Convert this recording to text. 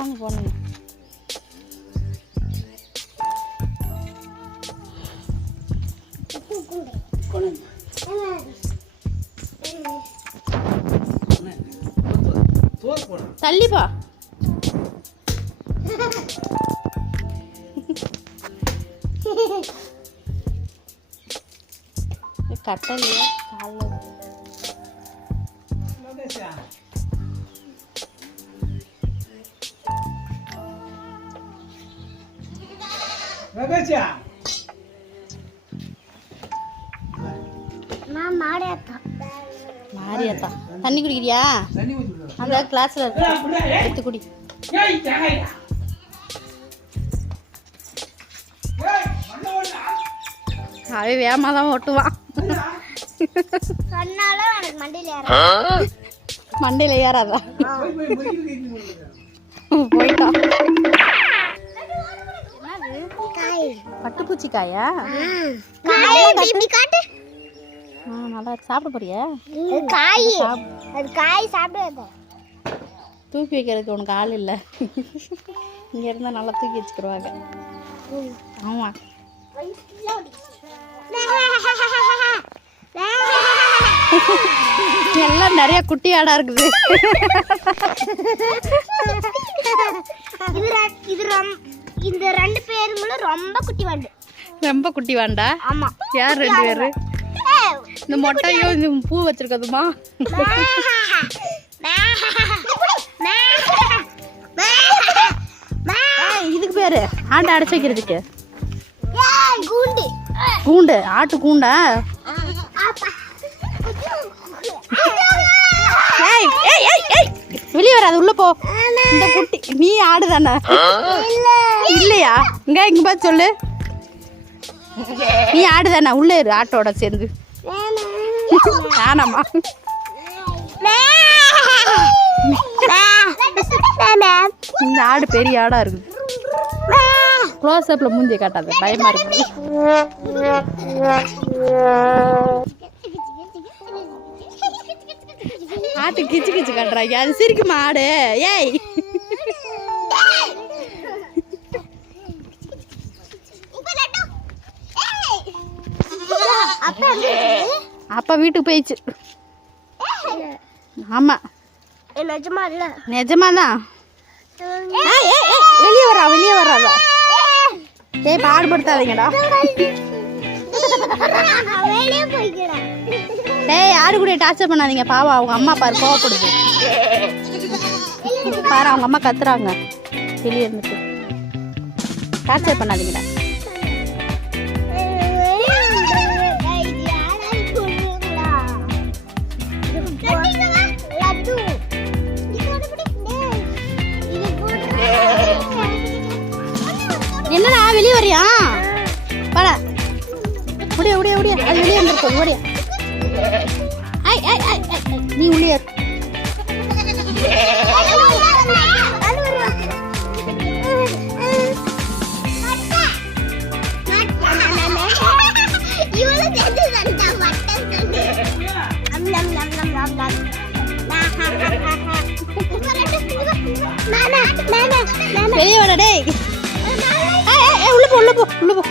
உட்காந்து போகணுங்க. தள்ளிப்பா. கட்டலையா காலில் மாரியாத்தா தண்ணி குடிக்கிறியா? அந்த கிளாஸ்ல எடுத்து குடி. அவன் வேகமாக தான் ஓட்டுவான். மண்டையில ஏறாதா? போயிட்டான். பட்டுப்பூச்சி காயா? நல்லா சாப்பிட போறியா? தூக்கி வைக்கிறதுக்கு உனக்கு ஆள் இல்லை. இங்க இருந்தா நல்லா தூக்கி வச்சுக்கிடுவாங்க. ஆமா எல்லாம் நிறைய குட்டி ஆடா இருக்குது. இந்த ரெண்டு பேருங்களும் ரொம்ப குட்டி வாண்டு. ரொம்ப குட்டி வாண்டா? ஆமா. யார் ரெண்டு பேரு? இந்த மொட்டையும் இந்த பூ வச்சிருக்கதுமா? இதுக்கு பேரு ஆண்டை அடைச்சு வைக்கிறதுக்கு கூண்டு. ஆட்டு கூண்டா? வெளியே வராது, உள்ள போ. இந்த குட்டி நீ ஆடுதானே? இல்லையா? இங்க பார்த்து சொல்லு. நீ ஆடுதானே? உள்ள இரு ஆட்டோட சேர்ந்து. வேணாமா? இந்த ஆடு பெரிய ஆடா இருக்குது. க்ளோஸ் அப்ல மூஞ்சிய காட்டாத, பயமா இருக்கு. ஆட்டு கிச்சு கிச்சு காட்டுறாங்க. அது சிரிக்குமா ஆடு? ஏய் அப்பா வீட்டுக்கு போயிடுச்சு. ஆமா நிஜமாதான். வெளியே வராதா? ஏய் பாடுபடுத்தாதீங்கடா. டேய் யாரு கூட டார்ச்சர் பண்ணாதீங்க. பாவம் அவங்க அம்மா பாரு கோவப்படுது பாரு. அவங்க அம்மா கத்துறாங்க. வெளியே இருந்துட்டு டார்ச்சர் பண்ணாதீங்கடா. என்னடா வெளியே வரியா? வாடா. முடியா அது வெளியே வந்துருக்கோம். ஓடியா நீ உள்ளே. வெளியே வாடா டேய். உள்ள போ